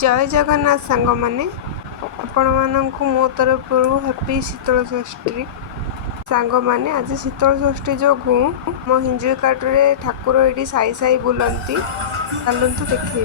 जय जगन्नाथ सांग मैंने आपण मानक मो तरफ हैप्पी शीतल षष्ठी सांग मैंने आज शीतल षष्ठी जो मो हिंजू काटे ठाकुर ये साई साई बुलती चलतु देखी।